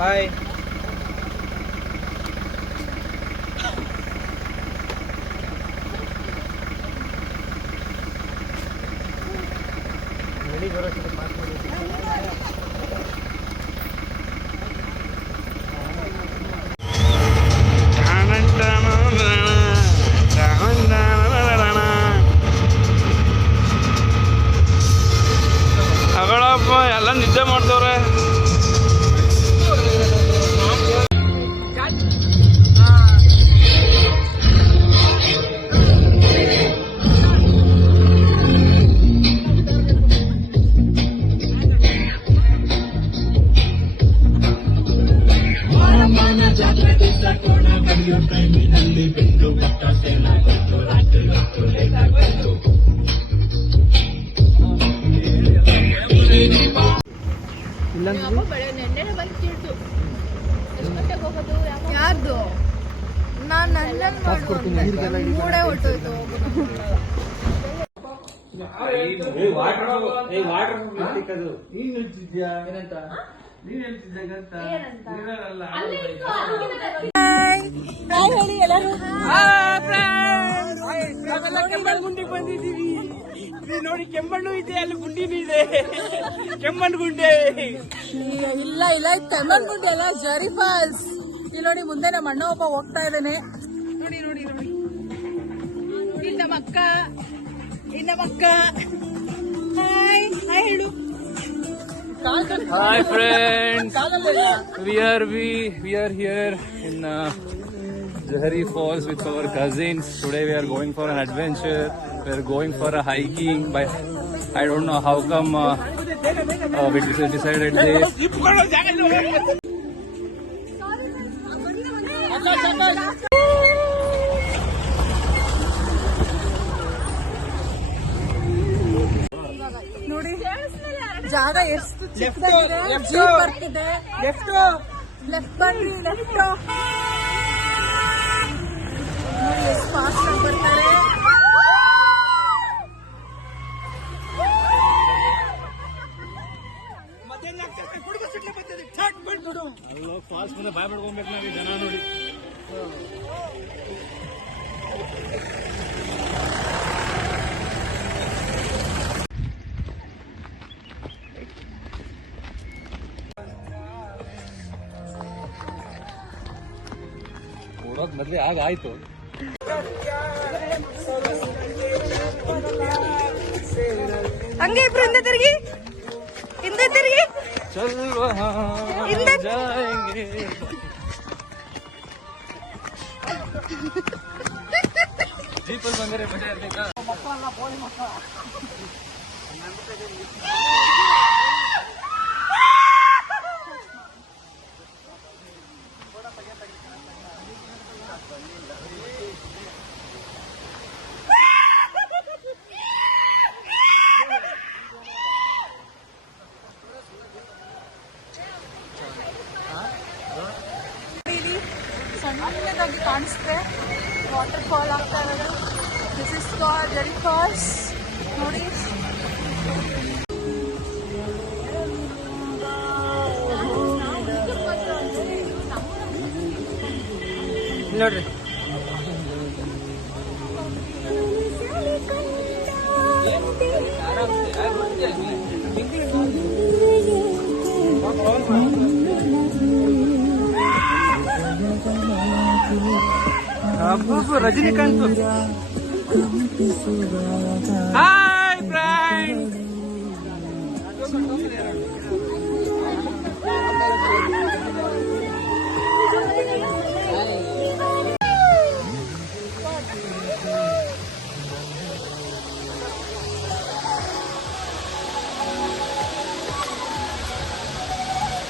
ಬಾಯ್. ಅಗಳಪ್ಪ ಎಲ್ಲ ನಿದ್ದೆ ಮಾಡ್ತವ್ರೆ. ಯಾರ್ದು ನಾನು ನನ್ನ ಮೂಡೆ ಹೊಟ್ಟೋಯ್ತು. ಗುಂಡಿಗೆ ಬಂದಿದ್ದೀವಿ ನೋಡಿ. ಕೆಮ್ಮಣ್ಣು ಇದೆ, ಅಲ್ಲಿ ಗುಂಡಿನೂ ಇದೆ. ಕೆಮ್ಮಣ್ಣು ಗುಂಡೆ ಇಲ್ಲ ಕೆಮ್ಮಣ್ಣು ಗುಂಡೆ ಅಲ್ಲ, ಜರಿ ಫಾಲ್ಸ್. ಇಲ್ಲಿ ನೋಡಿ, ಮುಂದೆ ನಮ್ಮ ಅಣ್ಣ ಒಬ್ಬ ಹೋಗ್ತಾ ಇದ್ದಾನೆ. ನೋಡಿ ನೋಡಿ ನೋಡಿ, ಇನ್ನ ಮಕ್ಕ ಹಾಯ್ ಹಾಯ್ ಹೇಳು. Hi friends, we are here in Jahari Falls with our cousins. Today we are going for an adventure. We are going for a hiking. But I don't know how come we decided this. ನೋಡಿ ಜಾಗ ಎಷ್ಟು ಚಿಕ್ಕದಾಗಿದೆ. Jeep ಬರ್ತಿದೆ. Left ಬನ್ನಿ, left ನೋಡಿ ಎಷ್ಟು fast ಆಗಿ ಬರ್ತಾರೆ. ಫಾಲ್ಸ್ ಮುಂದೆ ಬಾಯ್ ಬಿಡ್ಕೊಬೇಕು ನಾವು ಜನ ನೋಡಿ. ಓಡೋದ್ ಮೊದ್ಲೇ ಆಗಾಯ್ತು. ಹಂಗೆ ಇಬ್ರು ಹಿಂದೆ ತಿರುಗಿ ಜೀಪಲ್ಲಿ ಬಂದರೆ ಮಜಾ ಇರ್ಬೇಕಾ? ಸಣ್ಣದಾಗಿ ಕಾಣಿಸುತ್ತೆ, ವಾಟರ್ ಫಾಲ್ ಆಗ್ತಾ ಇರೋದು. ದಿಸ್ ಇಸ್ ಕಾಲ್ಡ್ ಜರಿ ಫಾಲ್ಸ್. ನೋಡಿ ನೋಡ್ರಿ, ರಜನಿಕಾಂತ್. ಹಾಯ್ ಫ್ರೆಂಡ್ಸ್,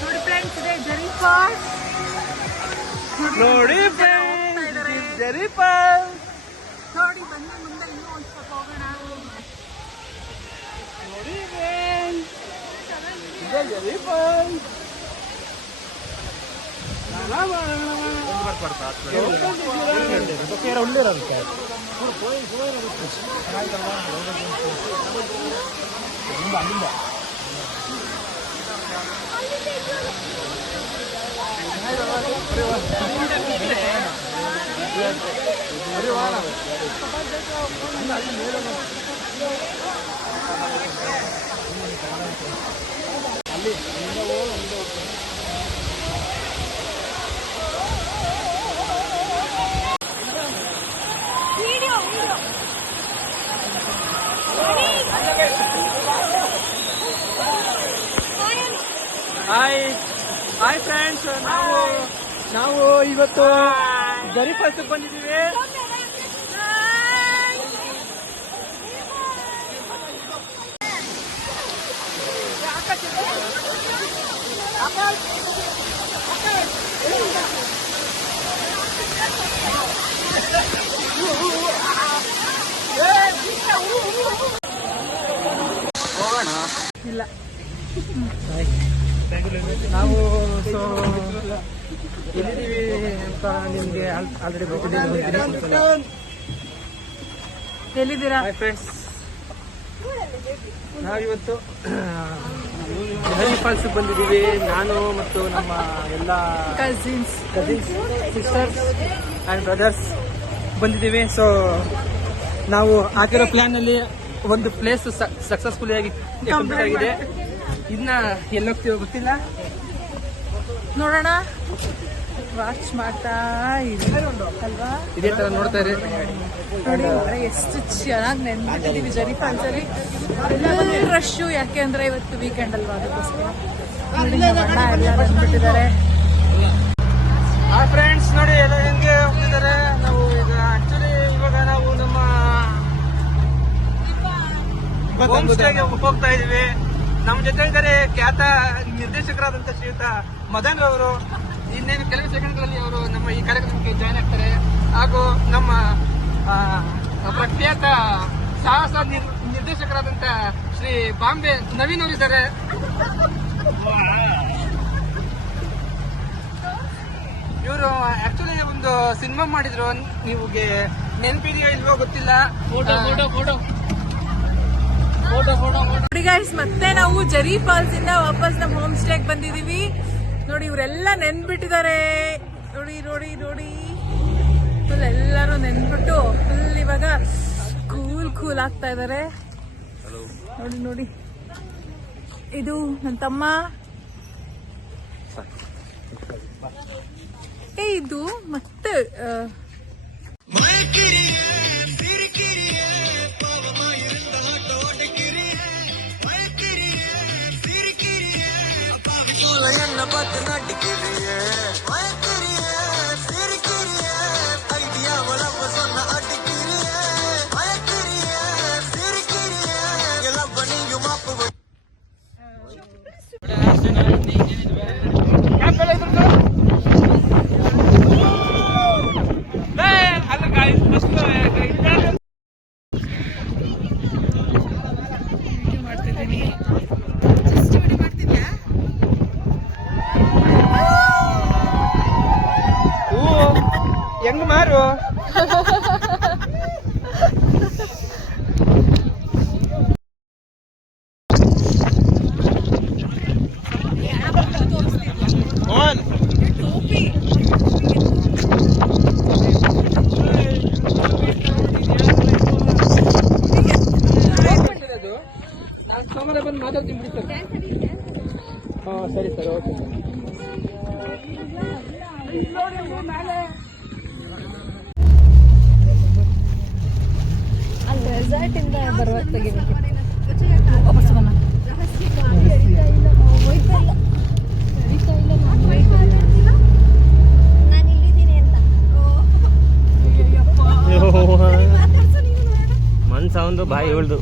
ನೋಡಿ ಫ್ರೆಂಡ್ಸ್, ಇದೆ ಜರಿ ಫಾಲ್ಸ್. ನೋಡಿ ಜರಿ ಫಾಲ್ಸ್. ನೋಡಿ ಬನ್ನಿ, ಮುಂದೆ ಇನ್ನೂ ಒಂದು ಸ್ವಲ್ಪ ಹೋಗೋಣ. ನೋಡಿ ಜರಿ ಫಾಲ್ಸ್. ಹಾಯ್ ಫ್ರೆಂಡ್ಸ್, ನಾವು ಇವತ್ತು ಜರಿ ಫಾಲ್ಸ್ ಬಂದಿದ್ದೀವಿ. ಇಲ್ಲ ನಾವು ಸೊ ಎಲ್ಲಿದ್ದೀವಿ ಅಂತ ನಿಮಗೆ ಆಲ್ರೆಡಿ ಗೊತ್ತಿದೆ. ಎಲ್ಲಿದ್ದೀರಾ? ಹಾಯ್ ಫ್ರೆಂಡ್ಸ್, ನಾವಿವತ್ತು ಜರಿ ಫಾಲ್ಸ್ ಬಂದಿದ್ದೀವಿ. ನಾನು ಮತ್ತು ನಮ್ಮ ಎಲ್ಲ ಕಸಿನ್ಸ್ ಸಿಸ್ಟರ್ಸ್ ಆ್ಯಂಡ್ ಬ್ರದರ್ಸ್ ಬಂದಿದ್ದೀವಿ. ಸೊ ನಾವು ಹಾಕಿರೋ ಪ್ಲ್ಯಾನಲ್ಲಿ ಒಂದು ಪ್ಲೇಸ್ ಸಕ್ಸಸ್ಫುಲ್ ಆಗಿ ಕಂಪ್ಲೀಟ್ ಆಗಿದೆ. ಇದನ್ನ ಎಲ್ಲೋಗ್ತೀವೋ ಗೊತ್ತಿಲ್ಲ, ನೋಡೋಣ. ವಾಚ್ ಮಾಡ್ತಾ ಇದೆ ಅಲ್ವಾ? ಇದೇ ಥರ ನೋಡ್ತಾ ಇರಿ. ನೋಡಿ ಎಷ್ಟು ಚೆನ್ನಾಗಿ ನೆನ್ಬಿಟ್ಟಿದೀವಿ ಜರಿ ಫಾಲ್ಸ್ ಅಲ್ಲಿ. ರಶ್ಶು ಯಾಕೆ ಅಂದ್ರೆ ಇವತ್ತು ವೀಕೆಂಡ್ ಅಲ್ವಾ, ಅದಕ್ಕೋಸ್ಕರ ನೋಡಿ ನಮ್ಮ ಅಣ್ಣ ಎಲ್ಲ ಬಂದ್ಬಿಟ್ಟಿದ್ದಾರೆ. ಹಾಯ್ ಫ್ರೆಂಡ್ಸ್, ನೋಡಿ ಎಲ್ಲ ಹೆಂಗೆ ಹೋಗ್ತಿದ್ದಾರೆ. ನಾವು ಈಗ ಆಕ್ಚುಲಿ ಇವಾಗ ನಾವು ನಮ್ಮ ಹೋಮ್ ಸ್ಟೇಗೆ ಹೋಗ್ತಾ ಇದೀವಿ. ನಮ್ಮ ಜೊತೆ ಇದ್ದಾರೆ ಖ್ಯಾತ ನಿರ್ದೇಶಕರಾದಂತ ಶ್ರೀಯುತ ಮದನ್ ರವರು. ಇನ್ನೇನು ಕೆಲವು ಸೆಕೆಂಡ್ಗಳಲ್ಲಿ ಅವರು ನಮ್ಮ ಈ ಕಾರ್ಯಕ್ರಮಕ್ಕೆ ಜಾಯ್ನ್ ಆಗ್ತಾರೆ. ಹಾಗೂ ನಮ್ಮ ಪ್ರಖ್ಯಾತ ಸಾಹಸ ನಿರ್ದೇಶಕರಾದಂತ ಶ್ರೀ ಬಾಂಬೆ ನವೀನ್ ಅವರಿದ್ದಾರೆ. ಇವರು ಆಕ್ಚುಲಿ ಒಂದು ಸಿನಿಮಾ ಮಾಡಿದ್ರು, ನಿಮಗೆ ನೆನಪಿದೆಯೋ ಇಲ್ವೋ ಗೊತ್ತಿಲ್ಲ. ನೋಡಿ ಗೈಸ್, ಮತ್ತೆ ನಾವು ಜರಿ ಫಾಲ್ಸ್ ಇಂದ ವಾಪಸ್ ನಮ್ಮ ಹೋಮ್ ಸ್ಟೇಗೆ ಬಂದಿದೀವಿ. ನೋಡಿ ಇವರೆಲ್ಲ ನೆನ್ಬಿಟ್ಟಿದ್ದಾರೆ. ನೋಡಿ ನೋಡಿ ನೋಡಿ, ಫುಲ್ ಎಲ್ಲರೂ ನೆನ್ಬಿಟ್ಟು ಫುಲ್ ಇವಾಗ ಕೂಲ್ ಆಗ್ತಾ ಇದಾರೆ. ನೋಡಿ ನೋಡಿ, ಇದು ನನ್ನ ತಮ್ಮ. ಇದು ಮತ್ತೆ ಹೆಂಗ್ ಮಾರು ಸೋಮವಾರ ಬಂದು ಮಾತಾಡ್ತೀನಿ ಬಿಡಿ ಸರ್. ಹಾಂ ಸರಿ ಸರ್, ಓಕೆ ಸರ್. ಅಲ್ಲಿ ರೆಸಾರ್ಟ್ ಇಂದ ಬರುವ ತೆಗಿಬೇಕು. ನಾನು ಇಲ್ಲಿದ್ದೀನಿ ಅಂತ ಮನ್ಸ ಒಂದು ಬಾಯಿ ಹೇಳ್ದು.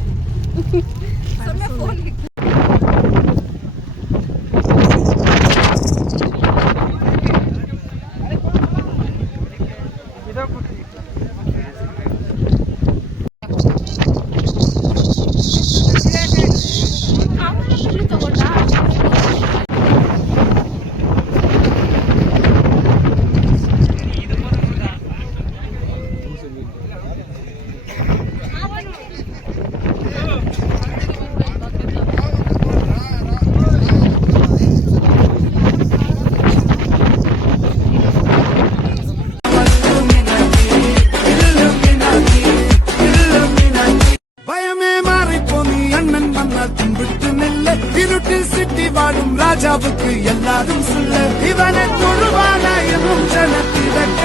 யாரும் சொல்ல இவனை தொழுவான எனும் ஜனத்திடக்க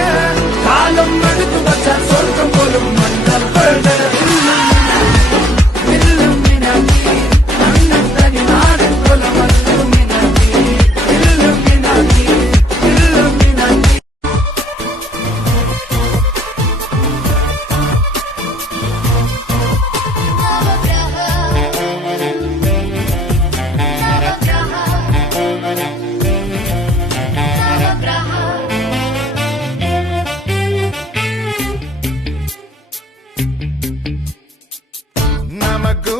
காலம் எடுத்து வச்ச சொர்க்கம் போலும் மன்னர் ನಮಗೂ